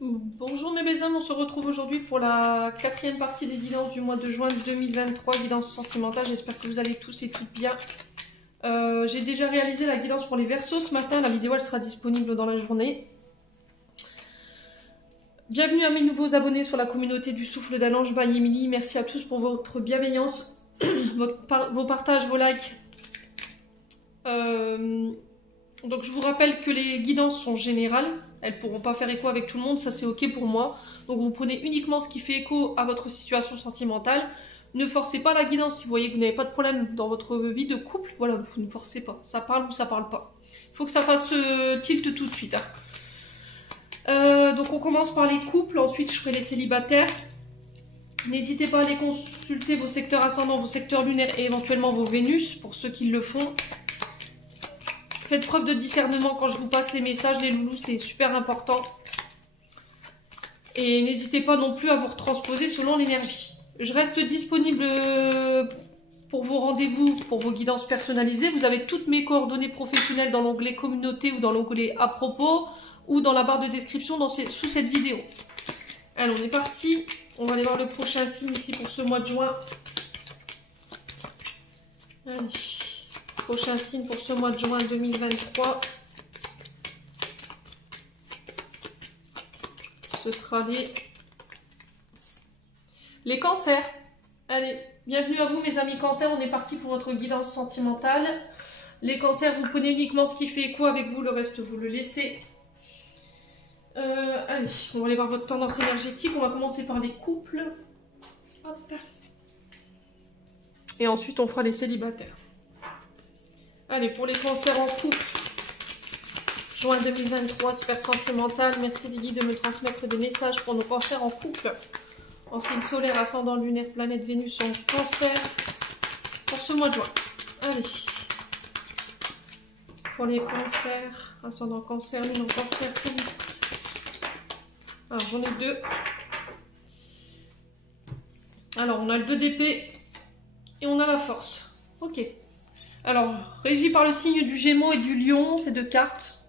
Bonjour mes belles âmes, on se retrouve aujourd'hui pour la quatrième partie des guidances du mois de juin 2023, guidance sentimentale. J'espère que vous allez tous et toutes bien. J'ai déjà réalisé la guidance pour les Verseaux ce matin, la vidéo elle sera disponible dans la journée. Bienvenue à mes nouveaux abonnés sur la communauté du Souffle d'un Ange by Emily. Merci à tous pour votre bienveillance, vos partages, vos likes. Donc je vous rappelle que les guidances sont générales, elles ne pourront pas faire écho avec tout le monde, ça c'est ok pour moi. Donc vous prenez uniquement ce qui fait écho à votre situation sentimentale. Ne forcez pas la guidance si vous voyez que vous n'avez pas de problème dans votre vie de couple, voilà, vous ne forcez pas, ça parle ou ça parle pas. Il faut que ça fasse tilt tout de suite. Donc on commence par les couples, ensuite je ferai les célibataires. N'hésitez pas à aller consulter vos secteurs ascendants, vos secteurs lunaires et éventuellement vos Vénus, pour ceux qui le font. Faites preuve de discernement quand je vous passe les messages, les loulous, c'est super important. Et n'hésitez pas non plus à vous retransposer selon l'énergie. Je reste disponible pour vos rendez-vous, pour vos guidances personnalisées. Vous avez toutes mes coordonnées professionnelles dans l'onglet communauté ou dans l'onglet à propos ou dans la barre de description sous cette vidéo. Allez, on est parti. On va aller voir le prochain signe ici pour ce mois de juin. Allez. Prochain signe pour ce mois de juin 2023. Ce sera les cancers. Allez, bienvenue à vous mes amis cancers. On est parti pour votre guidance sentimentale. Les cancers, vous prenez uniquement ce qui fait écho avec vous. Le reste, vous le laissez. Allez, on va aller voir votre tendance énergétique. On va commencer par les couples. Hop. Et ensuite, on fera les célibataires. Allez, pour les cancers en couple, juin 2023, sphère sentimentale. Merci les guides de me transmettre des messages pour nos cancers en couple. En signe solaire, ascendant lunaire, planète Vénus en cancer. Pour ce mois de juin. Allez. Pour les cancers, ascendant cancer, lune en cancer, tout vite. Alors, j'en ai deux. Alors, on a le 2 d'épée et on a la force. Ok. Alors, régi par le signe du Gémeaux et du Lion, ces deux cartes.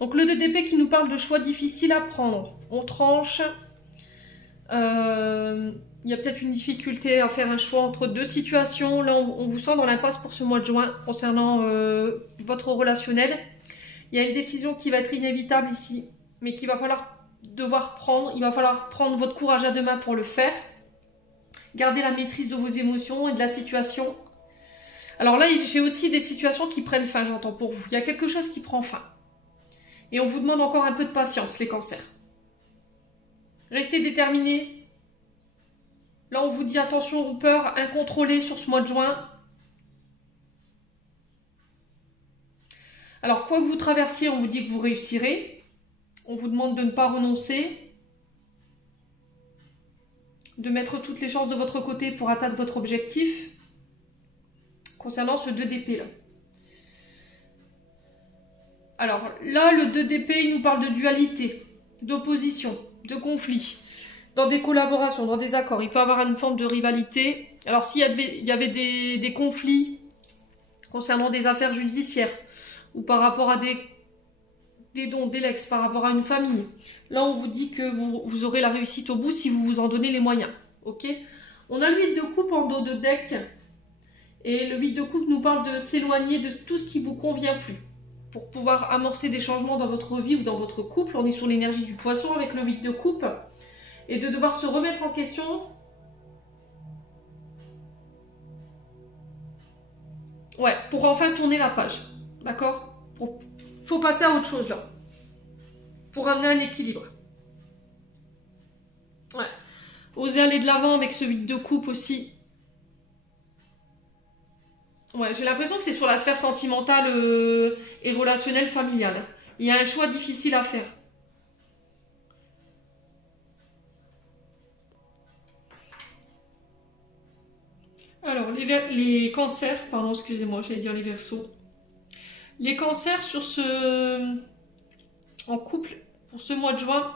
Donc, le 2 d'épée qui nous parle de choix difficiles à prendre. On tranche. Il y a peut-être une difficulté à faire un choix entre deux situations. Là, on vous sent dans l'impasse pour ce mois de juin concernant votre relationnel. Il y a une décision qui va être inévitable ici, mais qu'il va devoir prendre. Il va falloir prendre votre courage à deux mains pour le faire. Gardez la maîtrise de vos émotions et de la situation. Alors là, j'ai aussi des situations qui prennent fin, j'entends pour vous. Il y a quelque chose qui prend fin. Et on vous demande encore un peu de patience, les cancers. Restez déterminés. Là, on vous dit attention aux peurs incontrôlées sur ce mois de juin. Alors, quoi que vous traversiez, on vous dit que vous réussirez. On vous demande de ne pas renoncer. De mettre toutes les chances de votre côté pour atteindre votre objectif. Concernant ce 2 d'épée là. Alors là, le 2 d'épée, il nous parle de dualité, d'opposition, de conflit, dans des collaborations, dans des accords. Il peut y avoir une forme de rivalité. Alors s'il y avait des conflits concernant des affaires judiciaires ou par rapport à des dons, des legs, par rapport à une famille, là on vous dit que vous aurez la réussite au bout si vous vous en donnez les moyens. Ok. On a l'huile de coupe en dos de deck. Et le 8 de coupe nous parle de s'éloigner de tout ce qui ne vous convient plus. Pour pouvoir amorcer des changements dans votre vie ou dans votre couple, on est sur l'énergie du poisson avec le 8 de coupe. Et de devoir se remettre en question. Ouais, pour enfin tourner la page. D'accord ? Faut passer à autre chose là. Pour amener un équilibre. Ouais. Oser aller de l'avant avec ce 8 de coupe aussi. Ouais, j'ai l'impression que c'est sur la sphère sentimentale et relationnelle familiale. Il y a un choix difficile à faire. Alors, les cancers, pardon, excusez-moi, j'allais dire les Verseaux. Les cancers en couple, pour ce mois de juin.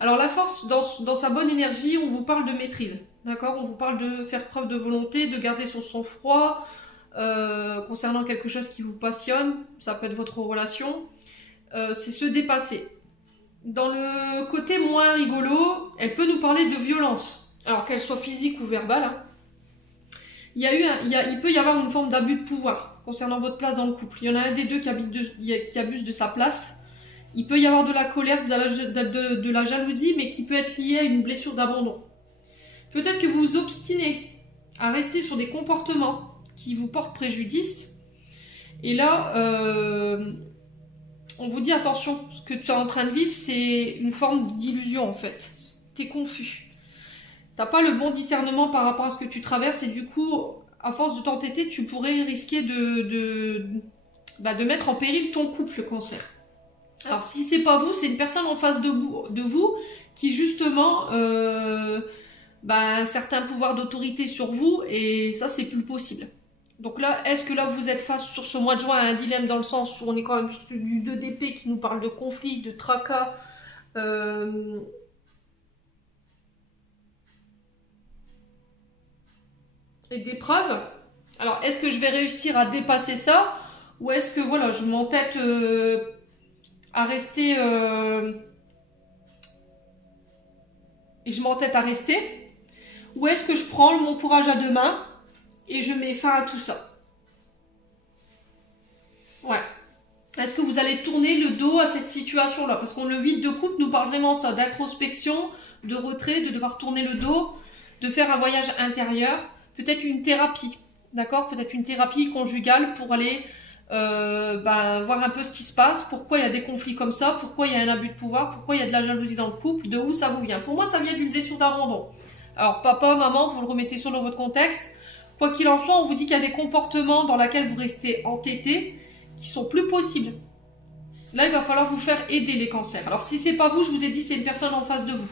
Alors, la force, dans sa bonne énergie, on vous parle de maîtrise. D'accord ? On vous parle de faire preuve de volonté, de garder son sang-froid. Concernant quelque chose qui vous passionne, ça peut être votre relation, c'est se dépasser. Dans le côté moins rigolo, elle peut nous parler de violence, alors qu'elle soit physique ou verbale. Hein. Il peut y avoir une forme d'abus de pouvoir concernant votre place dans le couple. Il y en a un des deux qui abuse de sa place. Il peut y avoir de la colère, de la jalousie, mais qui peut être liée à une blessure d'abandon. Peut-être que vous vous obstinez à rester sur des comportements qui vous portent préjudice. Et là, on vous dit attention, ce que tu es en train de vivre, c'est une forme d'illusion en fait. Tu es confus. T'as pas le bon discernement par rapport à ce que tu traverses et du coup, à force de t'entêter, tu pourrais risquer de mettre en péril ton couple, le cancer. Alors si c'est pas vous, c'est une personne en face de vous qui justement un certain pouvoir d'autorité sur vous et ça c'est plus possible. Donc là, est-ce que là vous êtes face sur ce mois de juin à un dilemme dans le sens où on est quand même sur du 2 d'épée qui nous parle de conflit, de tracas, et d'épreuves. Alors, est-ce que je vais réussir à dépasser ça ou est-ce que voilà, je m'entête à rester et je m'entête à rester ou est-ce que je prends mon courage à deux mains et je mets fin à tout ça? Ouais. Est-ce que vous allez tourner le dos à cette situation-là? Parce que le 8 de coupe nous parle vraiment ça, d'introspection, de retrait, de devoir tourner le dos, de faire un voyage intérieur. Peut-être une thérapie, d'accord? Peut-être une thérapie conjugale pour aller voir un peu ce qui se passe, pourquoi il y a des conflits comme ça, pourquoi il y a un abus de pouvoir, pourquoi il y a de la jalousie dans le couple, de où ça vous vient. Pour moi, ça vient d'une blessure d'abandon. Alors, papa, maman, vous le remettez sur dans votre contexte. Quoi qu'il en soit, on vous dit qu'il y a des comportements dans lesquels vous restez entêtés qui sont plus possibles. Là, il va falloir vous faire aider les cancers. Alors, si c'est pas vous, je vous ai dit, c'est une personne en face de vous.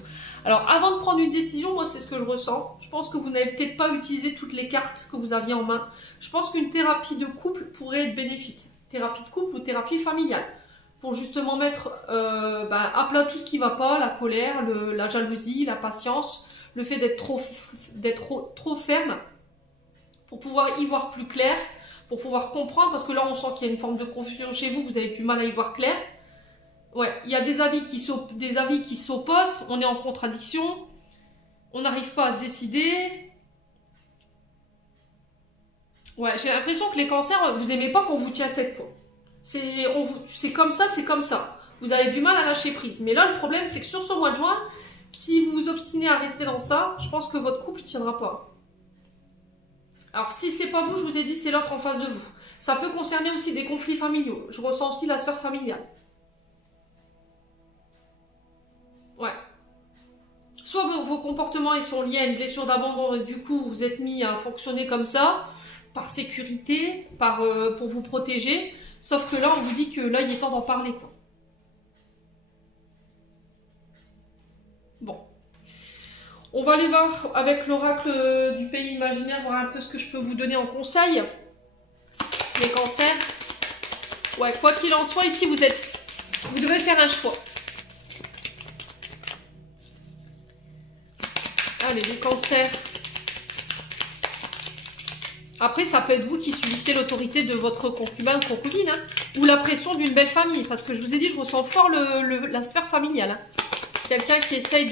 Alors, avant de prendre une décision, moi, c'est ce que je ressens. Je pense que vous n'avez peut-être pas utilisé toutes les cartes que vous aviez en main. Je pense qu'une thérapie de couple pourrait être bénéfique. Thérapie de couple ou thérapie familiale. Pour justement mettre à plat tout ce qui ne va pas, la colère, la jalousie, la patience, le fait d'être trop ferme, pour pouvoir y voir plus clair, pour pouvoir comprendre, parce que là, on sent qu'il y a une forme de confusion chez vous, vous avez du mal à y voir clair. Ouais, il y a des avis qui s'opposent, on est en contradiction, on n'arrive pas à se décider. Ouais, j'ai l'impression que les cancers, vous aimez pas qu'on vous tient tête, quoi. C'est comme ça, c'est comme ça. Vous avez du mal à lâcher prise. Mais là, le problème, c'est que sur ce mois de juin, si vous vous obstinez à rester dans ça, je pense que votre couple ne tiendra pas. Alors, si c'est pas vous, je vous ai dit, c'est l'autre en face de vous. Ça peut concerner aussi des conflits familiaux. Je ressens aussi la sphère familiale. Ouais. Soit vos comportements ils sont liés à une blessure d'abandon et du coup vous êtes mis à fonctionner comme ça, par sécurité, pour vous protéger. Sauf que là on vous dit que là il est temps d'en parler, quoi. Bon. On va aller voir avec l'oracle du pays imaginaire, voir un peu ce que je peux vous donner en conseil. Les cancers. Ouais, quoi qu'il en soit, ici vous devez faire un choix. Allez, les cancers. Après, ça peut être vous qui subissez l'autorité de votre concubin ou concubine, hein, ou la pression d'une belle famille. Parce que je vous ai dit, je ressens fort la sphère familiale. Hein. Quelqu'un qui essaye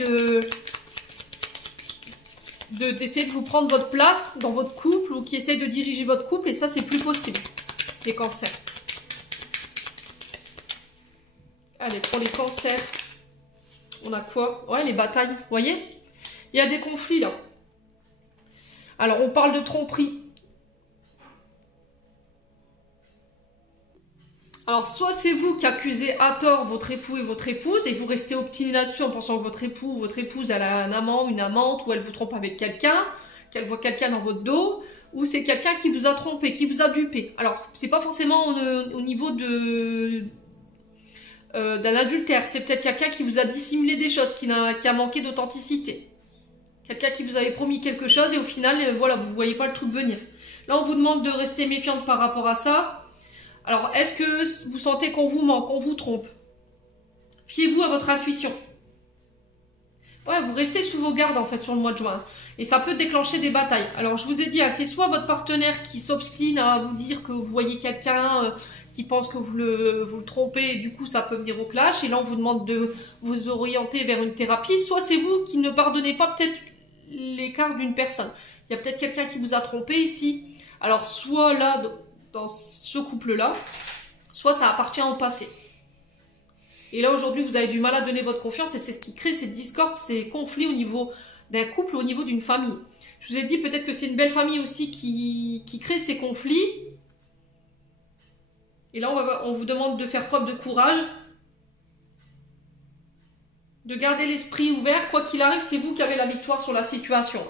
d'essayer de vous prendre votre place dans votre couple ou qui essaye de diriger votre couple. Et ça, c'est plus possible, les cancers. Allez, pour les cancers, on a quoi? Ouais, les batailles, vous voyez? Il y a des conflits là. Alors, on parle de tromperie. Alors, soit c'est vous qui accusez à tort votre époux et votre épouse et vous restez obstiné là-dessus en pensant que votre époux ou votre épouse elle a un amant, une amante ou elle vous trompe avec quelqu'un, qu'elle voit quelqu'un dans votre dos, ou c'est quelqu'un qui vous a trompé, qui vous a dupé. Alors, c'est pas forcément au niveau d'un adultère. C'est peut-être quelqu'un qui vous a dissimulé des choses, qui a manqué d'authenticité. Quelqu'un qui vous avait promis quelque chose et au final, voilà, vous ne voyez pas le truc venir. Là, on vous demande de rester méfiante par rapport à ça. Alors, est-ce que vous sentez qu'on vous ment, qu'on vous trompe? Fiez-vous à votre intuition. Ouais, vous restez sous vos gardes en fait sur le mois de juin. Et ça peut déclencher des batailles. Alors je vous ai dit, hein, c'est soit votre partenaire qui s'obstine à vous dire que vous voyez quelqu'un qui pense que vous le trompez et du coup ça peut venir au clash. Et là on vous demande de vous orienter vers une thérapie. Soit c'est vous qui ne pardonnez pas peut-être l'écart d'une personne. Il y a peut-être quelqu'un qui vous a trompé ici. Alors soit là, dans ce couple-là, soit ça appartient au passé. Et là, aujourd'hui, vous avez du mal à donner votre confiance et c'est ce qui crée ces discordes, ces conflits au niveau d'un couple ou au niveau d'une famille. Je vous ai dit peut-être que c'est une belle famille aussi qui crée ces conflits. Et là, on vous demande de faire preuve de courage, de garder l'esprit ouvert. Quoi qu'il arrive, c'est vous qui avez la victoire sur la situation.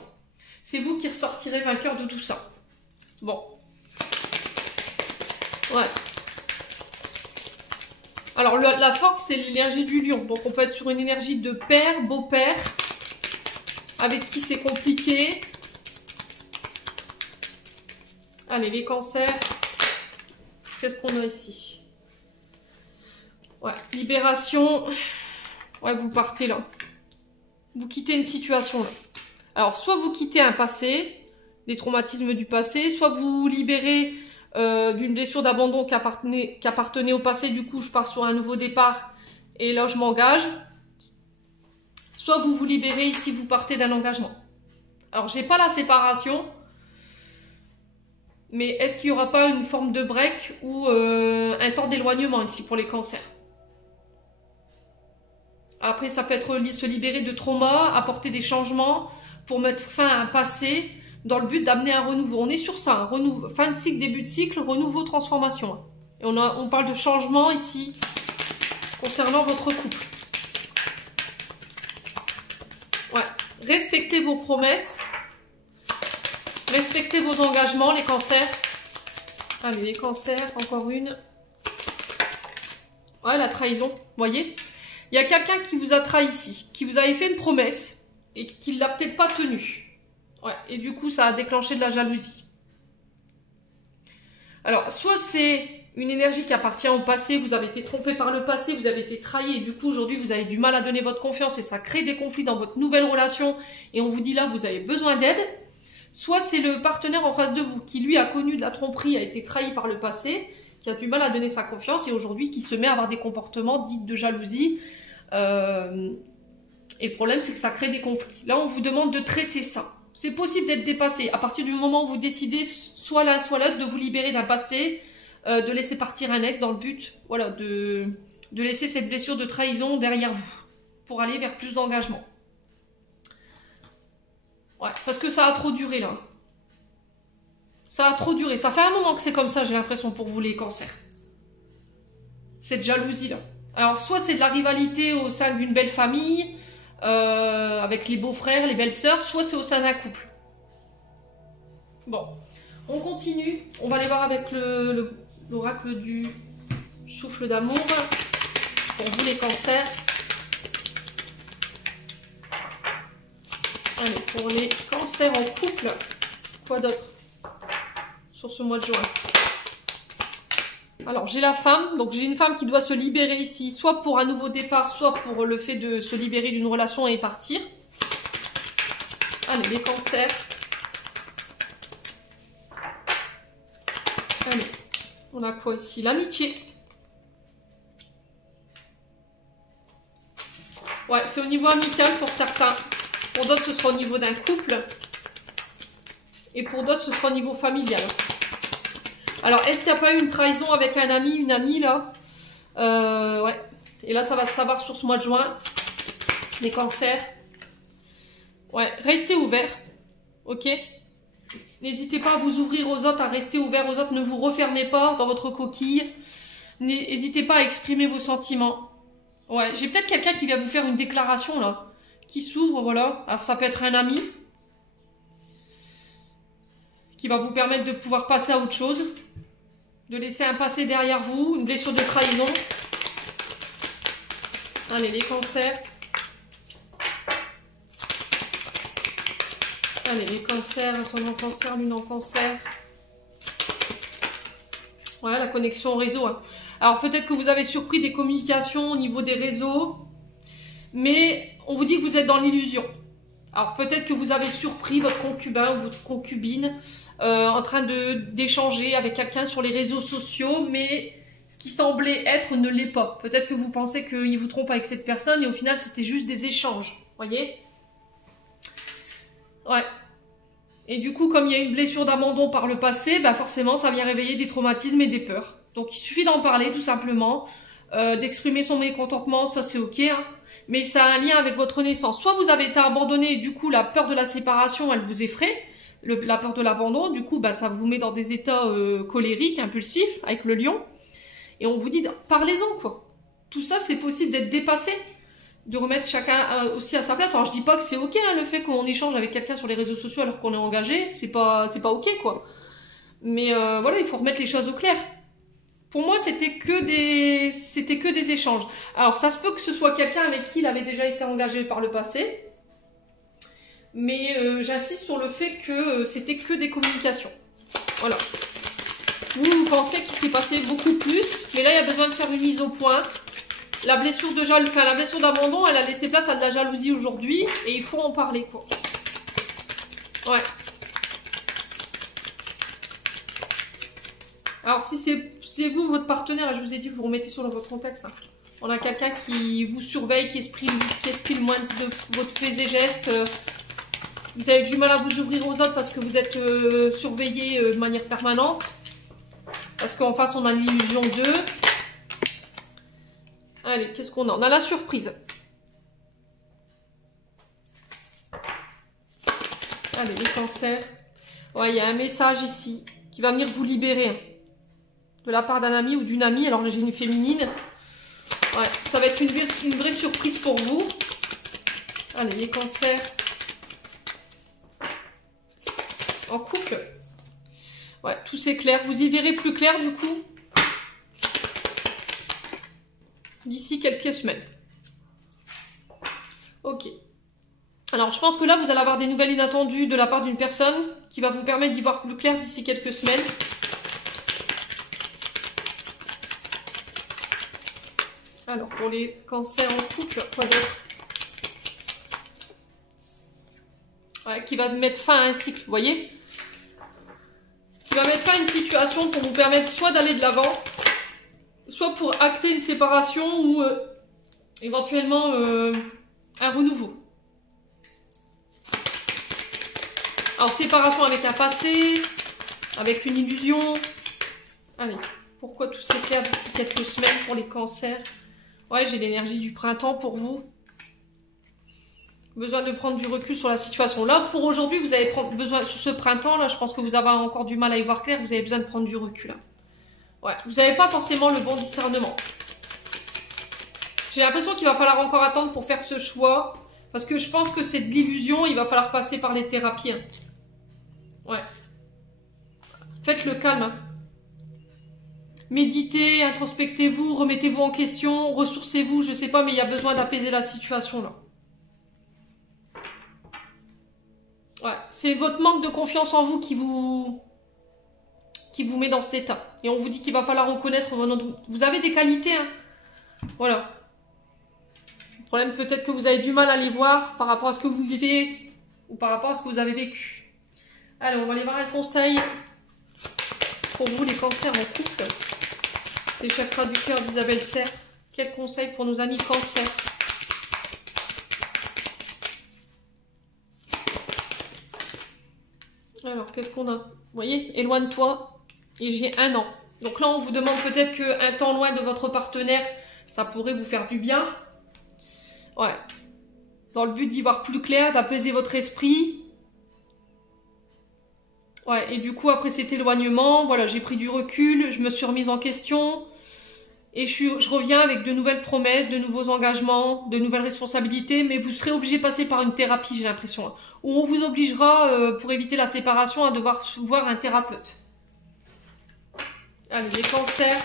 C'est vous qui ressortirez vainqueur de tout ça. Bon. Ouais. Alors, la force, c'est l'énergie du lion. Donc, on peut être sur une énergie de père, beau-père, avec qui c'est compliqué. Allez, les cancers. Qu'est-ce qu'on a ici? Ouais, libération. Ouais, vous partez là. Vous quittez une situation là. Alors, soit vous quittez un passé, des traumatismes du passé, soit vous vous libérez d'une blessure d'abandon qui appartenait au passé, du coup je pars sur un nouveau départ et là je m'engage. Soit vous vous libérez ici, vous partez d'un engagement. Alors j'ai pas la séparation, mais est-ce qu'il n'y aura pas une forme de break ou un temps d'éloignement ici pour les cancers? Après ça peut être se libérer de trauma, apporter des changements pour mettre fin à un passé, dans le but d'amener un renouveau. On est sur ça, un renouveau, fin de cycle, début de cycle, renouveau, transformation. Et on parle de changement ici, concernant votre couple. Ouais. Respectez vos promesses, respectez vos engagements, les cancers. Allez, les cancers, encore une. Ouais, la trahison, vous voyez. Il y a quelqu'un qui vous a trahi ici, qui vous avait fait une promesse et qui ne l'a peut-être pas tenue. Ouais, et du coup, ça a déclenché de la jalousie. Alors, soit c'est une énergie qui appartient au passé, vous avez été trompé par le passé, vous avez été trahi, et du coup, aujourd'hui, vous avez du mal à donner votre confiance, et ça crée des conflits dans votre nouvelle relation, et on vous dit là, vous avez besoin d'aide. Soit c'est le partenaire en face de vous, qui lui a connu de la tromperie, a été trahi par le passé, qui a du mal à donner sa confiance, et aujourd'hui, qui se met à avoir des comportements dits de jalousie. Et le problème, c'est que ça crée des conflits. Là, on vous demande de traiter ça. C'est possible d'être dépassé. À partir du moment où vous décidez, soit l'un, soit l'autre, de vous libérer d'un passé, de laisser partir un ex dans le but, voilà, de laisser cette blessure de trahison derrière vous, pour aller vers plus d'engagement. Ouais, parce que ça a trop duré, là. Ça a trop duré. Ça fait un moment que c'est comme ça, j'ai l'impression, pour vous, les cancers. Cette jalousie-là. Alors, soit c'est de la rivalité au sein d'une belle famille, avec les beaux-frères, les belles-sœurs, soit c'est au sein d'un couple. Bon, on continue. On va aller voir avec l'oracle du souffle d'amour pour vous les cancers. Allez, pour les cancers en couple, quoi d'autre sur ce mois de juin? Alors, j'ai la femme, donc j'ai une femme qui doit se libérer ici, soit pour un nouveau départ, soit pour le fait de se libérer d'une relation et partir. Allez, les cancers. Allez, on a quoi ici? L'amitié. Ouais, c'est au niveau amical pour certains. Pour d'autres, ce sera au niveau d'un couple. Et pour d'autres, ce sera au niveau familial. Alors, est-ce qu'il n'y a pas eu une trahison avec un ami, une amie, là? Ouais. Et là, ça va se savoir sur ce mois de juin. Les cancers. Ouais, restez ouverts. Ok? N'hésitez pas à vous ouvrir aux autres, à rester ouvert aux autres. Ne vous refermez pas dans votre coquille. N'hésitez pas à exprimer vos sentiments. Ouais, j'ai peut-être quelqu'un qui vient vous faire une déclaration, là. Qui s'ouvre, voilà. Alors, ça peut être un ami. Qui va vous permettre de pouvoir passer à autre chose. De laisser un passé derrière vous, une blessure de trahison. Allez, les cancers. Allez, les cancers, ascendant cancer, lune en cancer. Voilà, la connexion au réseau. Hein. Alors, peut-être que vous avez surpris des communications au niveau des réseaux. Mais on vous dit que vous êtes dans l'illusion. Alors peut-être que vous avez surpris votre concubin ou votre concubine en train d'échanger avec quelqu'un sur les réseaux sociaux, mais ce qui semblait être ne l'est pas. Peut-être que vous pensez qu'il vous trompe avec cette personne et au final c'était juste des échanges. Voyez? Ouais. Et du coup, comme il y a une blessure d'abandon par le passé, bah forcément ça vient réveiller des traumatismes et des peurs. Donc il suffit d'en parler tout simplement, d'exprimer son mécontentement, ça c'est ok, hein. Mais ça a un lien avec votre naissance. Soit vous avez été abandonné et du coup la peur de la séparation elle vous effraie, la peur de l'abandon, du coup bah, ça vous met dans des états colériques, impulsifs avec le lion. Et on vous dit, parlez-en quoi. Tout ça c'est possible d'être dépassé, de remettre chacun aussi à sa place. Alors je dis pas que c'est ok hein, le fait qu'on échange avec quelqu'un sur les réseaux sociaux alors qu'on est engagé, c'est pas ok quoi. Mais voilà, il faut remettre les choses au clair. Pour moi, c'était que des échanges. Alors, ça se peut que ce soit quelqu'un avec qui il avait déjà été engagé par le passé. Mais j'insiste sur le fait que c'était que des communications. Voilà. Vous pensez qu'il s'est passé beaucoup plus. Mais là, il y a besoin de faire une mise au point. La blessure d'abandon, elle a laissé place à de la jalousie aujourd'hui. Et il faut en parler, quoi. Ouais. Alors, si c'est vous, votre partenaire, je vous ai dit, vous remettez sur votre contexte. Hein. On a quelqu'un qui vous surveille, qui esprit le moins de votre faits et gestes. Vous avez du mal à vous ouvrir aux autres parce que vous êtes surveillé de manière permanente. Parce qu'en face, on a l'illusion d'eux. Allez, qu'est-ce qu'on a? On a la surprise. Allez, les cancers. Ouais, il y a un message ici qui va venir vous libérer. Hein. De la part d'un ami ou d'une amie, alors j'ai une féminine. Ouais, ça va être une vraie surprise pour vous. Allez, les cancers. En couple. Ouais, tout c'est clair. Vous y verrez plus clair du coup. D'ici quelques semaines. Ok. Alors, je pense que là, vous allez avoir des nouvelles inattendues de la part d'une personne qui va vous permettre d'y voir plus clair d'ici quelques semaines. Alors, pour les cancers en couple, quoi d'autre? Ouais, qui va mettre fin à un cycle, vous voyez? Qui va mettre fin à une situation pour vous permettre soit d'aller de l'avant, soit pour acter une séparation ou éventuellement un renouveau. Alors, séparation avec un passé, avec une illusion. Allez, pourquoi tout s'éclaire d'ici quelques semaines pour les cancers? Ouais, j'ai l'énergie du printemps pour vous. Besoin de prendre du recul sur la situation. Là, pour aujourd'hui, vous avez besoin, sur ce printemps, là, je pense que vous avez encore du mal à y voir clair. Vous avez besoin de prendre du recul. Hein. Ouais, vous n'avez pas forcément le bon discernement. J'ai l'impression qu'il va falloir encore attendre pour faire ce choix. Parce que je pense que c'est de l'illusion. Il va falloir passer par les thérapies. Hein. Ouais. Faites le calme. Hein. Méditez, introspectez-vous, remettez-vous en question, ressourcez-vous, je sais pas, mais il y a besoin d'apaiser la situation là. Ouais, c'est votre manque de confiance en vous qui vous met dans cet état. Et on vous dit qu'il va falloir reconnaître vous avez des qualités, hein. Voilà. Le problème, peut-être que vous avez du mal à les voir par rapport à ce que vous vivez ou par rapport à ce que vous avez vécu. Allez, on va aller voir un conseil pour vous, les cancers en couple. Les chakras du cœur d'Isabelle Serre. Quel conseil pour nos amis cancers? Alors, qu'est-ce qu'on a? Vous voyez, éloigne-toi. Et j'ai 1 an. Donc là, on vous demande peut-être qu'un temps loin de votre partenaire, ça pourrait vous faire du bien. Ouais. Dans le but d'y voir plus clair, d'apaiser votre esprit. Ouais, et du coup, après cet éloignement, voilà, j'ai pris du recul, je me suis remise en question. Et je reviens avec de nouvelles promesses, de nouveaux engagements, de nouvelles responsabilités. Mais vous serez obligé de passer par une thérapie, j'ai l'impression. Hein, où on vous obligera, pour éviter la séparation, à devoir voir un thérapeute. Allez, les cancers.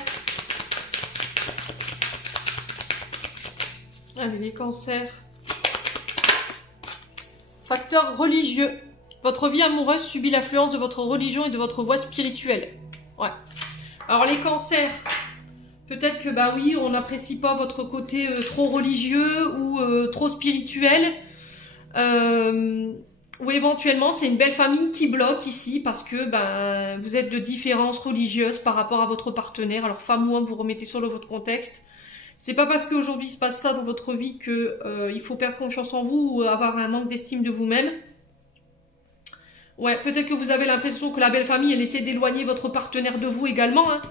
Allez, les cancers. Facteur religieux. Votre vie amoureuse subit l'influence de votre religion et de votre voie spirituelle. Ouais. Alors, les cancers, Peut-être que, bah oui, on n'apprécie pas votre côté trop religieux ou trop spirituel. Ou éventuellement, c'est une belle famille qui bloque ici parce que ben, vous êtes de différences religieuses par rapport à votre partenaire. Alors, femme ou homme, vous remettez sur votre contexte. C'est pas parce qu'aujourd'hui il se passe ça dans votre vie que il faut perdre confiance en vous ou avoir un manque d'estime de vous-même. Ouais, peut-être que vous avez l'impression que la belle famille, elle essaie d'éloigner votre partenaire de vous également, hein.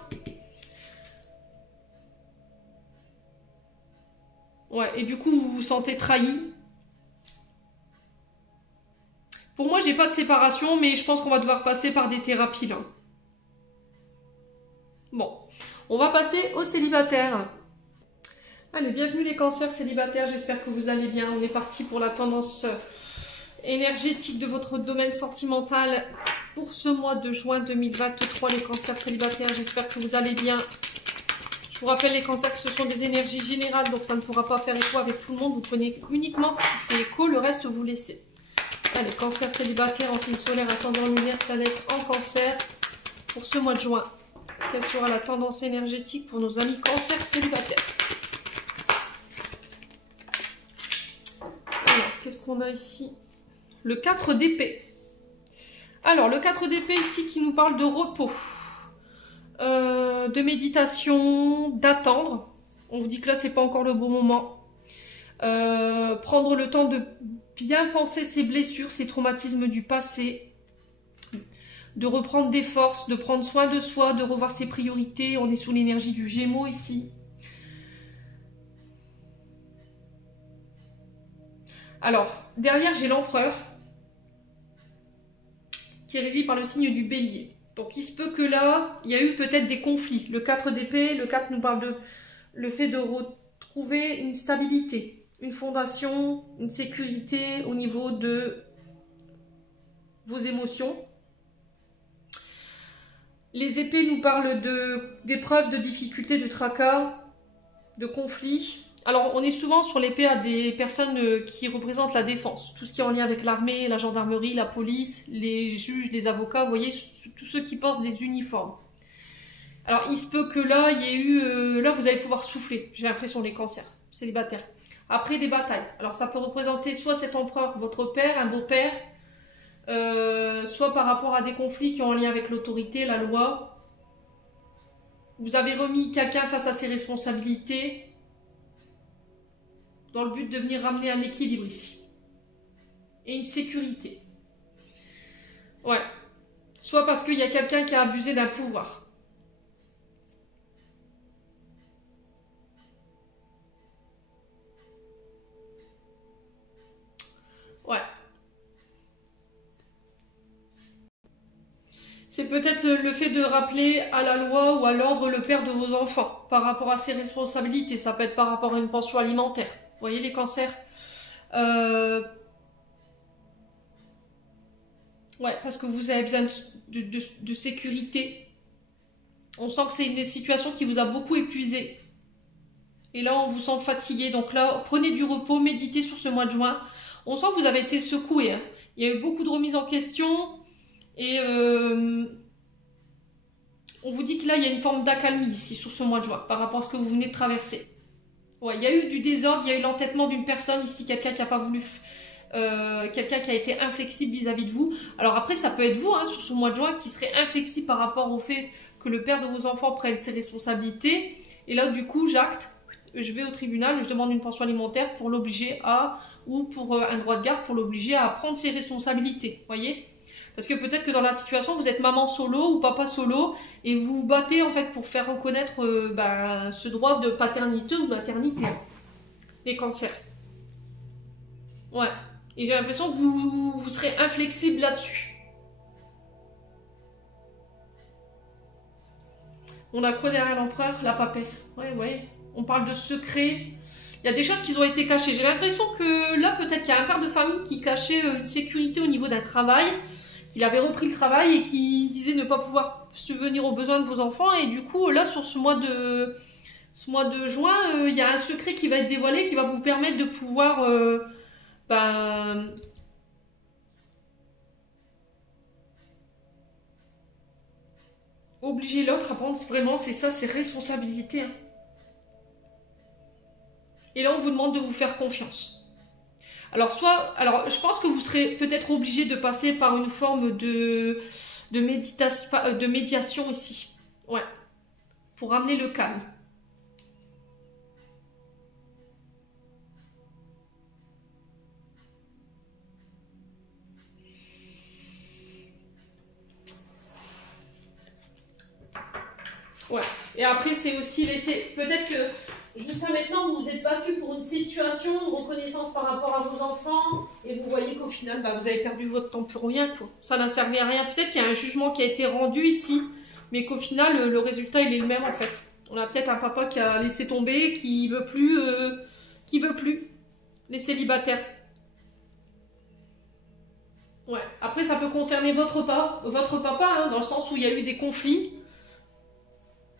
Ouais, et du coup, vous vous sentez trahi. Pour moi, j'ai pas de séparation, mais je pense qu'on va devoir passer par des thérapies, là. Bon, on va passer aux célibataires. Allez, bienvenue les cancers célibataires, j'espère que vous allez bien. On est parti pour la tendance énergétique de votre domaine sentimental pour ce mois de juin 2023, les cancers célibataires. J'espère que vous allez bien. Je vous rappelle les cancers que ce sont des énergies générales, donc ça ne pourra pas faire écho avec tout le monde. Vous prenez uniquement ce qui fait écho, le reste vous laissez. Allez, cancer célibataire en signe solaire, ascendant lumière, planète en cancer pour ce mois de juin. Quelle sera la tendance énergétique pour nos amis cancer célibataires? Alors, qu'est-ce qu'on a ici? Le 4 d'épée. Alors, le 4 d'épée ici qui nous parle de repos, de méditation, d'attendre. On vous dit que là, c'est pas encore le bon moment. Prendre le temps de bien penser ses blessures, ses traumatismes du passé, de reprendre des forces, de prendre soin de soi, de revoir ses priorités. On est sous l'énergie du Gémeaux ici. Alors, derrière, j'ai l'empereur qui est régi par le signe du Bélier. Donc, il se peut que là, il y a eu peut-être des conflits. Le 4 d'épée, le 4 nous parle de le fait de retrouver une stabilité, une fondation, une sécurité au niveau de vos émotions. Les épées nous parlent d'épreuves, de difficultés, de tracas, de conflits. Alors, on est souvent sur l'épée à des personnes qui représentent la défense. Tout ce qui est en lien avec l'armée, la gendarmerie, la police, les juges, les avocats, vous voyez, tous ceux qui portent des uniformes. Alors, il se peut que là, il y ait eu... là, vous allez pouvoir souffler, j'ai l'impression, les cancers célibataires. Après des batailles. Alors, ça peut représenter soit cet empereur, votre père, un beau-père, soit par rapport à des conflits qui ont en lien avec l'autorité, la loi. Vous avez remis quelqu'un face à ses responsabilités dans le but de venir ramener un équilibre ici. Et une sécurité. Ouais. Soit parce qu'il y a quelqu'un qui a abusé d'un pouvoir. Ouais. C'est peut-être le fait de rappeler à la loi ou à l'ordre le père de vos enfants par rapport à ses responsabilités. Ça peut être par rapport à une pension alimentaire. Vous voyez les cancers? Ouais, parce que vous avez besoin de sécurité. On sent que c'est une situation qui vous a beaucoup épuisé. Et là, on vous sent fatigué. Donc là, prenez du repos, méditez sur ce mois de juin. On sent que vous avez été secoué, hein. Il y a eu beaucoup de remises en question. Et on vous dit que là, il y a une forme d'accalmie ici, sur ce mois de juin, par rapport à ce que vous venez de traverser. Ouais, il y a eu du désordre, il y a eu l'entêtement d'une personne ici, quelqu'un qui n'a pas voulu... quelqu'un qui a été inflexible vis-à-vis de vous. Alors après, ça peut être vous, hein, sur ce mois de juin, qui serait inflexible par rapport au fait que le père de vos enfants prenne ses responsabilités. Et là, du coup, j'acte, je vais au tribunal, je demande une pension alimentaire pour l'obliger à... ou pour un droit de garde pour l'obliger à prendre ses responsabilités, voyez? Parce que peut-être que dans la situation, vous êtes maman solo ou papa solo et vous vous battez en fait pour faire reconnaître ce droit de paternité ou de maternité. Les cancers. Ouais. Et j'ai l'impression que vous serez inflexible là-dessus. On a quoi derrière l'empereur? La papesse. Ouais, ouais. On parle de secrets. Il y a des choses qui ont été cachées. J'ai l'impression que là, peut-être qu'il y a un père de famille qui cachait une sécurité au niveau d'un travail, qu'il avait repris le travail et qui disait ne pas pouvoir subvenir aux besoins de vos enfants. Et du coup, là, sur ce mois de juin, il y a un secret qui va être dévoilé, qui va vous permettre de pouvoir obliger l'autre à prendre vraiment, c'est ça, ses responsabilités. Hein. Et là, on vous demande de vous faire confiance. Alors, je pense que vous serez peut-être obligé de passer par une forme de médiation ici. Ouais. Pour ramener le calme. Ouais. Et après, c'est aussi laisser... Peut-être que jusqu'à maintenant, vous vous êtes battu pour une situation de reconnaissance par rapport à vos enfants et vous voyez qu'au final, bah, vous avez perdu votre temps pour rien, quoi. Ça n'a servi à rien. Peut-être qu'il y a un jugement qui a été rendu ici, mais qu'au final, le résultat, il est le même en fait. On a peut-être un papa qui a laissé tomber, qui veut plus, les célibataires. Ouais. Après, ça peut concerner votre papa, hein, dans le sens où il y a eu des conflits.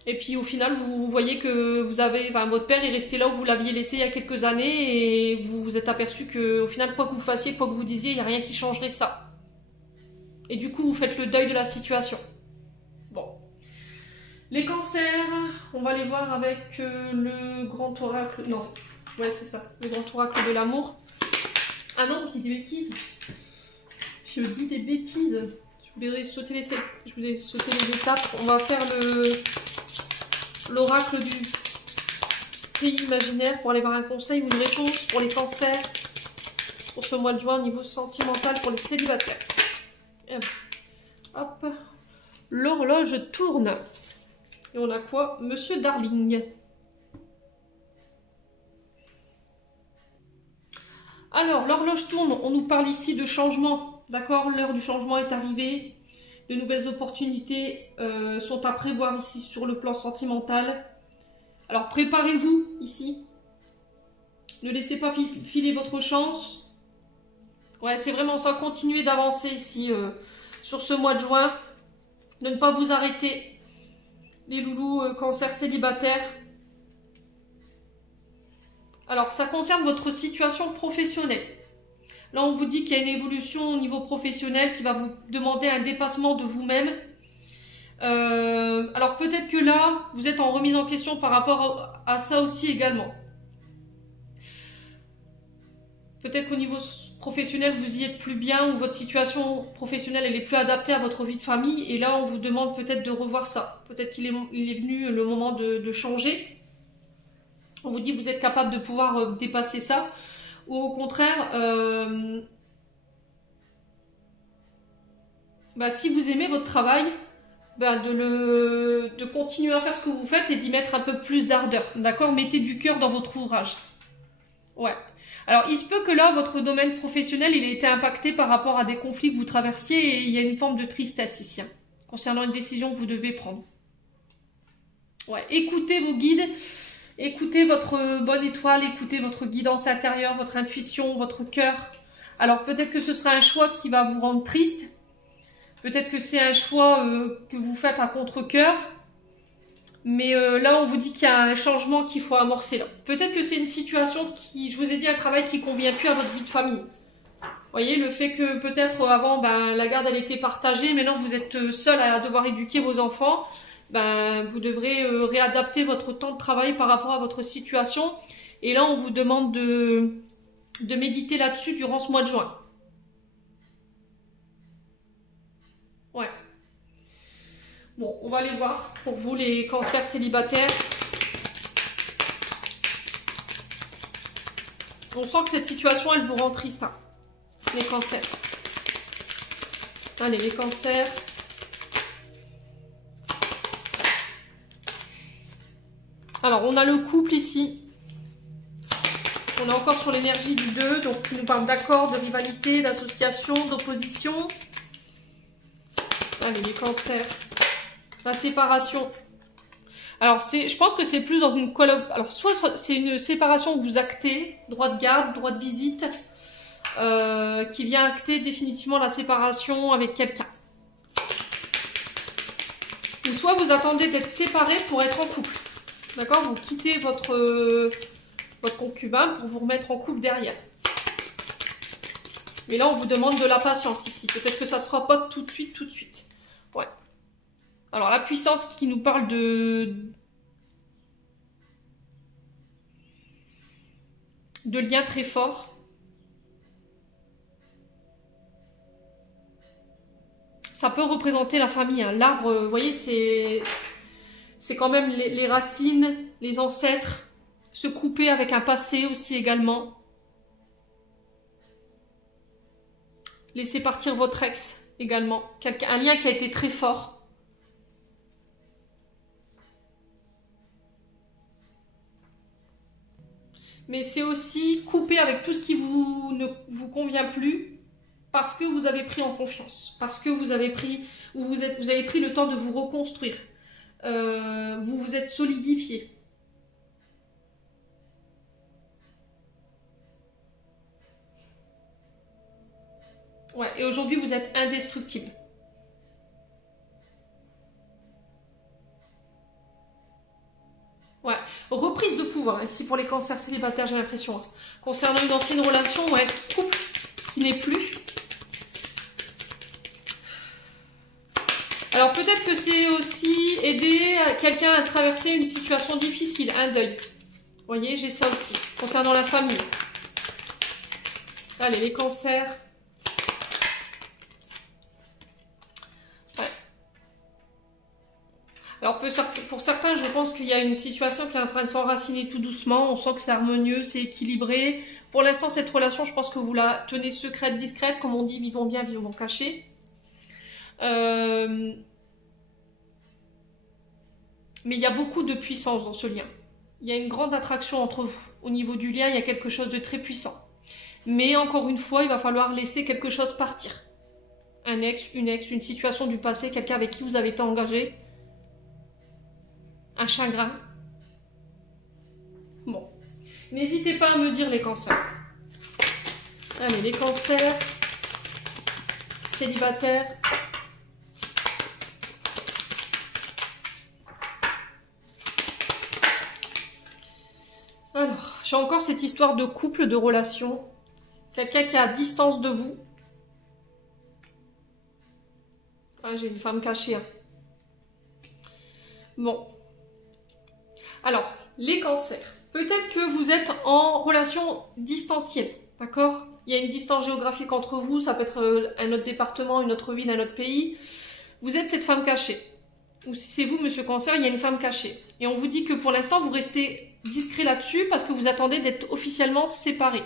Et puis au final, vous voyez que votre père est resté là où vous l'aviez laissé il y a quelques années et vous vous êtes aperçu qu'au final, quoi que vous fassiez, quoi que vous disiez, il n'y a rien qui changerait ça. Et du coup, vous faites le deuil de la situation. Bon. Les cancers, on va les voir avec le grand oracle. Non, ouais, c'est ça, le grand oracle de l'amour. Ah non, je dis des bêtises. Je dis des bêtises. Je voulais sauter les étapes. On va faire l'oracle du pays imaginaire pour aller voir un conseil ou une réponse pour les cancers pour ce mois de juin au niveau sentimental pour les célibataires. Hop, l'horloge tourne. Et on a quoi? Monsieur Darling. Alors, l'horloge tourne. On nous parle ici de changement. D'accord? L'heure du changement est arrivée. De nouvelles opportunités sont à prévoir ici sur le plan sentimental. Alors préparez-vous ici. Ne laissez pas filer votre chance. Ouais, c'est vraiment ça. Continuez d'avancer ici sur ce mois de juin. De ne pas vous arrêter. Les loulous cancer célibataires. Alors ça concerne votre situation professionnelle. Là, on vous dit qu'il y a une évolution au niveau professionnel qui va vous demander un dépassement de vous-même. Alors peut-être que là, vous êtes en remise en question par rapport à ça aussi également. Peut-être qu'au niveau professionnel, vous y êtes plus bien ou votre situation professionnelle, elle est plus adaptée à votre vie de famille. Et là, on vous demande peut-être de revoir ça. Peut-être qu'il est venu le moment de changer. On vous dit que vous êtes capable de pouvoir dépasser ça. Ou au contraire, si vous aimez votre travail, de continuer à faire ce que vous faites et d'y mettre un peu plus d'ardeur. D'accord? Mettez du cœur dans votre ouvrage. Ouais. Alors, il se peut que là, votre domaine professionnel, il ait été impacté par rapport à des conflits que vous traversiez et il y a une forme de tristesse ici, hein, concernant une décision que vous devez prendre. Ouais. Écoutez vos guides. Écoutez votre bonne étoile, écoutez votre guidance intérieure, votre intuition, votre cœur. Alors peut-être que ce sera un choix qui va vous rendre triste. Peut-être que c'est un choix que vous faites à contre-cœur. Mais là, on vous dit qu'il y a un changement qu'il faut amorcer là. Peut-être que c'est une situation qui, je vous ai dit, un travail qui ne convient plus à votre vie de famille. Vous voyez, le fait que peut-être avant, la garde elle était partagée. Maintenant, vous êtes seul à devoir éduquer vos enfants. Vous devrez réadapter votre temps de travail par rapport à votre situation. Et là, on vous demande de méditer là-dessus durant ce mois de juin. Ouais. Bon, on va aller voir pour vous les cancers célibataires. On sent que cette situation, elle vous rend triste, hein, les cancers. Allez, les cancers. Alors, on a le couple ici. On est encore sur l'énergie du 2, donc qui nous parle d'accord, de rivalité, d'association, d'opposition. Allez, les cancers. La séparation. Alors, je pense que c'est plus dans une collaboration. Alors, soit c'est une séparation que vous actez, droit de garde, droit de visite, qui vient acter définitivement la séparation avec quelqu'un. Ou soit vous attendez d'être séparés pour être en couple. D'accord? Vous quittez votre concubin pour vous remettre en couple derrière. Mais là, on vous demande de la patience ici. Peut-être que ça ne sera pas tout de suite. Ouais. Alors, la puissance qui nous parle de... de liens très forts. Ça peut représenter la famille. Hein. L'arbre, vous voyez, c'est quand même les racines, les ancêtres. Se couper avec un passé aussi également. Laissez partir votre ex également. Un lien qui a été très fort. Mais c'est aussi couper avec tout ce qui ne vous convient plus parce que vous avez pris en confiance. Parce que vous avez pris le temps de vous reconstruire. Vous vous êtes solidifié. Ouais, et aujourd'hui, vous êtes indestructible. Ouais, reprise de pouvoir, ici pour les cancers célibataires, j'ai l'impression. Hein. Concernant une ancienne relation, ouais, couple qui n'est plus. Alors peut-être que c'est aussi aider quelqu'un à traverser une situation difficile, un deuil. Vous voyez, j'ai ça aussi, concernant la famille. Allez, les cancers. Alors pour certains, je pense qu'il y a une situation qui est en train de s'enraciner tout doucement. On sent que c'est harmonieux, c'est équilibré. Pour l'instant, cette relation, je pense que vous la tenez secrète, discrète. Comme on dit, vivons bien, vivons cachés. Mais il y a beaucoup de puissance dans ce lien. Il y a une grande attraction entre vous. Au niveau du lien, il y a quelque chose de très puissant. Mais encore une fois, il va falloir laisser quelque chose partir. Un ex, une situation du passé, quelqu'un avec qui vous avez été engagé. Un chagrin. Bon. N'hésitez pas à me dire les cancers. Allez, les cancers. Célibataires. Alors, j'ai encore cette histoire de couple, de relation. Quelqu'un qui est à distance de vous. Ah, j'ai une femme cachée. Hein. Bon. Alors, les cancers. Peut-être que vous êtes en relation distancielle, d'accord? Il y a une distance géographique entre vous, ça peut être un autre département, une autre ville, un autre pays. Vous êtes cette femme cachée. Ou si c'est vous, monsieur Cancer, il y a une femme cachée. Et on vous dit que pour l'instant, vous restez discret là-dessus parce que vous attendez d'être officiellement séparés.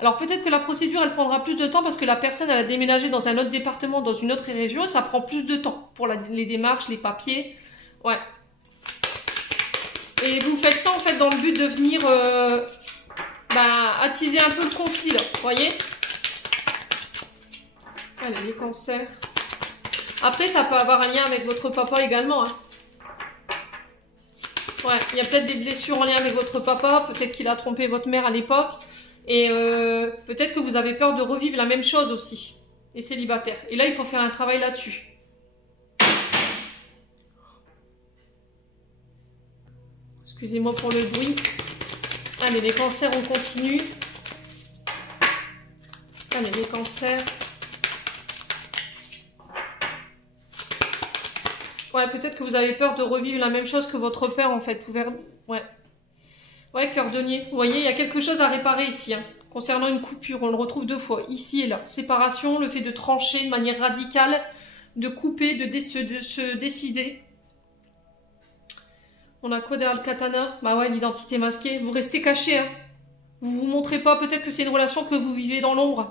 Alors peut-être que la procédure, elle prendra plus de temps parce que la personne, elle a déménagé dans un autre département, dans une autre région, et ça prend plus de temps pour les démarches, les papiers. Ouais. Et vous faites ça en fait dans le but de venir attiser un peu le conflit là, vous voyez? Allez, les cancers. Après, ça peut avoir un lien avec votre papa également. Hein. Ouais, il y a peut-être des blessures en lien avec votre papa, peut-être qu'il a trompé votre mère à l'époque. Et peut-être que vous avez peur de revivre la même chose aussi, les célibataires. Et là, il faut faire un travail là-dessus. Excusez-moi pour le bruit. Allez, les cancers, on continue. Allez, les cancers. Ouais, peut-être que vous avez peur de revivre la même chose que votre père, en fait. Ouais. Ouais, cœur denier. Vous voyez, il y a quelque chose à réparer ici. Hein. Concernant une coupure, on le retrouve deux fois. Ici et là. Séparation, le fait de trancher de manière radicale, de couper, de se décider. On a quoi derrière le katana? Bah ouais, l'identité masquée. Vous restez caché, hein. Vous vous montrez pas. Peut-être que c'est une relation que vous vivez dans l'ombre.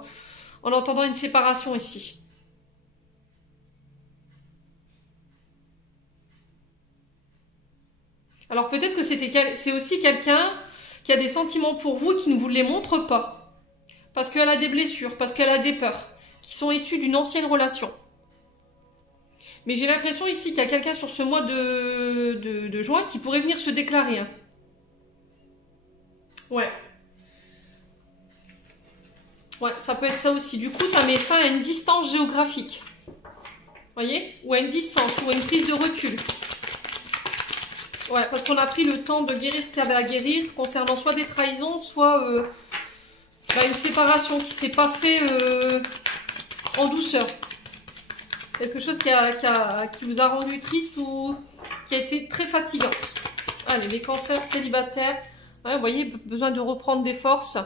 En entendant une séparation ici. Alors peut-être que c'est aussi quelqu'un qui a des sentiments pour vous et qui ne vous les montre pas. Parce qu'elle a des blessures, parce qu'elle a des peurs, qui sont issues d'une ancienne relation. Mais j'ai l'impression ici qu'il y a quelqu'un sur ce mois de juin qui pourrait venir se déclarer. Hein. Ouais. Ouais, ça peut être ça aussi. Du coup, ça met fin à une distance géographique. Vous voyez? Ou à une distance, ou à une prise de recul. Ouais, parce qu'on a pris le temps de guérir ce qu'il y avait à guérir, concernant soit des trahisons, soit une séparation qui ne s'est pas fait en douceur. Quelque chose qui vous a rendu triste ou qui a été très fatigant. Allez, les cancers célibataires. Ouais, vous voyez, besoin de reprendre des forces,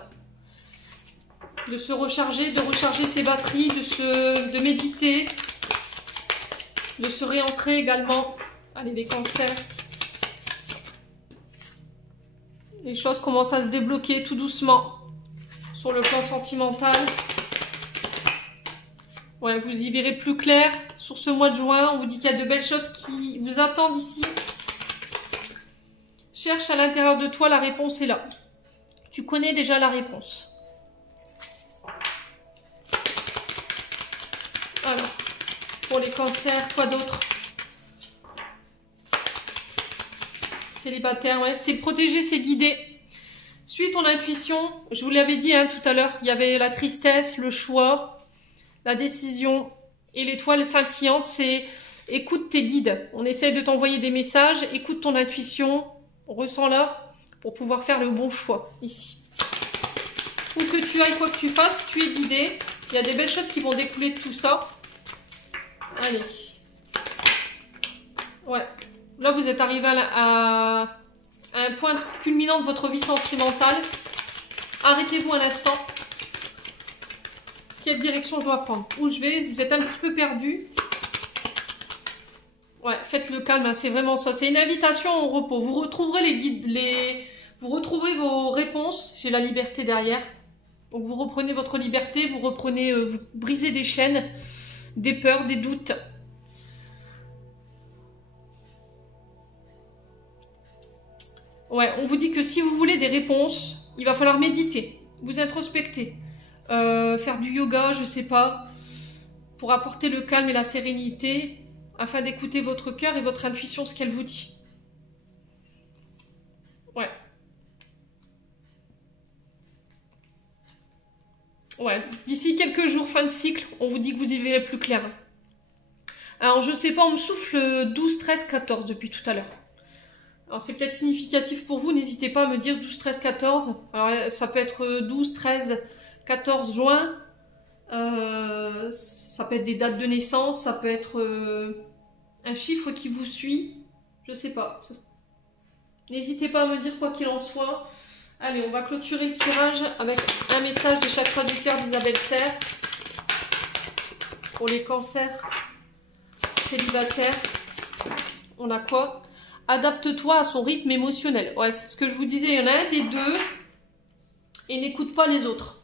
de se recharger, de recharger ses batteries, de méditer, de se réancrer également. Allez, les cancers. Les choses commencent à se débloquer tout doucement sur le plan sentimental. Ouais, vous y verrez plus clair sur ce mois de juin. On vous dit qu'il y a de belles choses qui vous attendent ici. Cherche à l'intérieur de toi, la réponse est là. Tu connais déjà la réponse. Alors, pour les cancers, quoi d'autre? Célibataire, ouais. C'est protéger, c'est guider. Suis ton intuition. Je vous l'avais dit hein, tout à l'heure, il y avait la tristesse, le choix, la décision. Et l'étoile scintillante, c'est écoute tes guides. On essaie de t'envoyer des messages. Écoute ton intuition. Ressens-la pour pouvoir faire le bon choix ici. Où que tu ailles, quoi que tu fasses, tu es guidé. Il y a des belles choses qui vont découler de tout ça. Allez. Ouais. Là, vous êtes arrivé à un point culminant de votre vie sentimentale. Arrêtez-vous un instant. Quelle direction je dois prendre? Où je vais? Vous êtes un petit peu perdu. Ouais, faites le calme, hein, c'est vraiment ça. C'est une invitation au repos. Vous retrouverez les guides, vous retrouverez vos réponses. J'ai la liberté derrière. Donc vous reprenez votre liberté, vous reprenez, vous brisez des chaînes, des peurs, des doutes. Ouais, on vous dit que si vous voulez des réponses, il va falloir méditer, vous introspecter, faire du yoga, je sais pas, pour apporter le calme et la sérénité, afin d'écouter votre cœur et votre intuition, ce qu'elle vous dit. Ouais. Ouais, d'ici quelques jours, fin de cycle, on vous dit que vous y verrez plus clair. Alors, je sais pas, on me souffle 12, 13, 14 depuis tout à l'heure. Alors, c'est peut-être significatif pour vous, n'hésitez pas à me dire 12, 13, 14. Alors, ça peut être 12, 13, 14 juin. Ça peut être des dates de naissance, ça peut être un chiffre qui vous suit. Je sais pas. N'hésitez pas à me dire quoi qu'il en soit. Allez, on va clôturer le tirage avec un message des chakras du cœur d'Isabelle Serre. Pour les cancers célibataires, on a quoi? Adapte-toi à son rythme émotionnel. Ouais, c'est ce que je vous disais, il y en a un des deux et n'écoute pas les autres.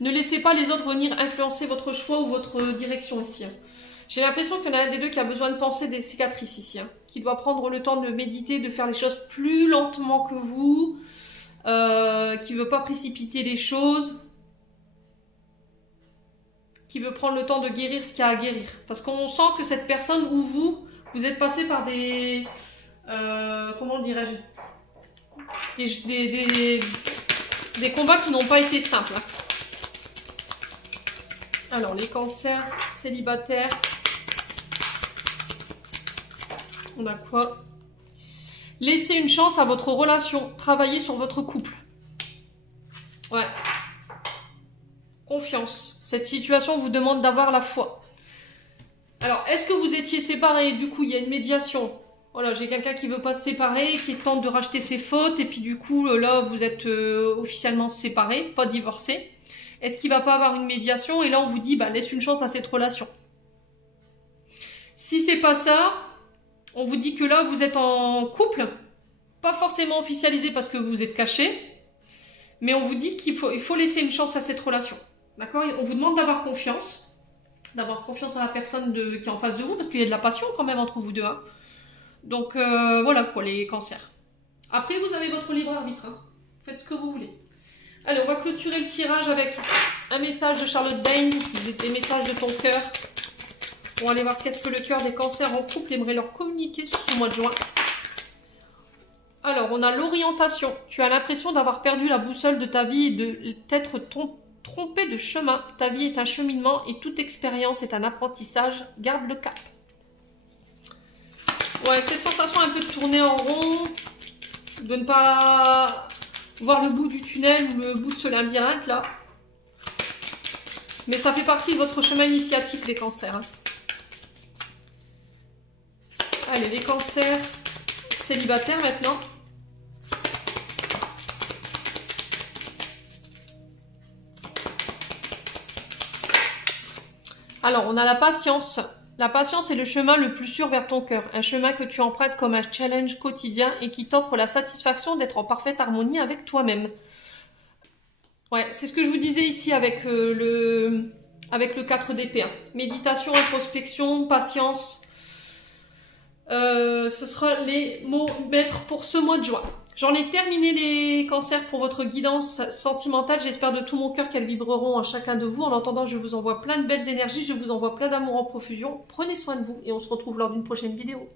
Ne laissez pas les autres venir influencer votre choix ou votre direction ici. J'ai l'impression qu'il y en a un des deux qui a besoin de penser des cicatrices ici, qui doit prendre le temps de méditer, de faire les choses plus lentement que vous, qui veut pas précipiter les choses, qui veut prendre le temps de guérir ce qu'il y a à guérir. Parce qu'on sent que cette personne ou vous êtes passé par des... comment dirais-je, des combats qui n'ont pas été simples. Alors, les cancers célibataires, on a quoi? Laissez une chance à votre relation, travaillez sur votre couple. Ouais. Confiance. Cette situation vous demande d'avoir la foi. Alors, est-ce que vous étiez séparés? Du coup, il y a une médiation. Voilà, j'ai quelqu'un qui veut pas se séparer, qui tente de racheter ses fautes, et puis du coup, là, vous êtes officiellement séparés, pas divorcés. Est-ce qu'il va pas avoir une médiation? Et là, on vous dit, bah, laisse une chance à cette relation. Si c'est pas ça, on vous dit que là, vous êtes en couple, pas forcément officialisé parce que vous êtes caché, mais on vous dit qu'il faut laisser une chance à cette relation. D'accord? On vous demande d'avoir confiance en la personne qui est en face de vous, parce qu'il y a de la passion quand même entre vous deux. Hein. Donc, voilà quoi, les cancers. Après, vous avez votre libre arbitre. Hein. Faites ce que vous voulez. Allez, on va clôturer le tirage avec un message de Charlotte Dane, des messages de ton cœur. On va aller voir qu'est-ce que le cœur des cancers en couple aimerait leur communiquer sur ce mois de juin. Alors, on a l'orientation. Tu as l'impression d'avoir perdu la boussole de ta vie et de t'être trompé de chemin. Ta vie est un cheminement et toute expérience est un apprentissage. Garde le cap. Ouais, cette sensation un peu de tourner en rond, de ne pas voir le bout du tunnel ou le bout de ce labyrinthe là. Mais ça fait partie de votre chemin initiatique, les cancers. Hein. Allez, les cancers célibataires maintenant. Alors, on a la patience. La patience est le chemin le plus sûr vers ton cœur. Un chemin que tu empruntes comme un challenge quotidien et qui t'offre la satisfaction d'être en parfaite harmonie avec toi-même. Ouais, c'est ce que je vous disais ici avec le 4 d'épée. Hein. Méditation, introspection, patience. Ce sera les mots maîtres pour ce mois de juin. J'en ai terminé les cancers pour votre guidance sentimentale. J'espère de tout mon cœur qu'elles vibreront à chacun de vous. En attendant, je vous envoie plein de belles énergies. Je vous envoie plein d'amour en profusion. Prenez soin de vous et on se retrouve lors d'une prochaine vidéo.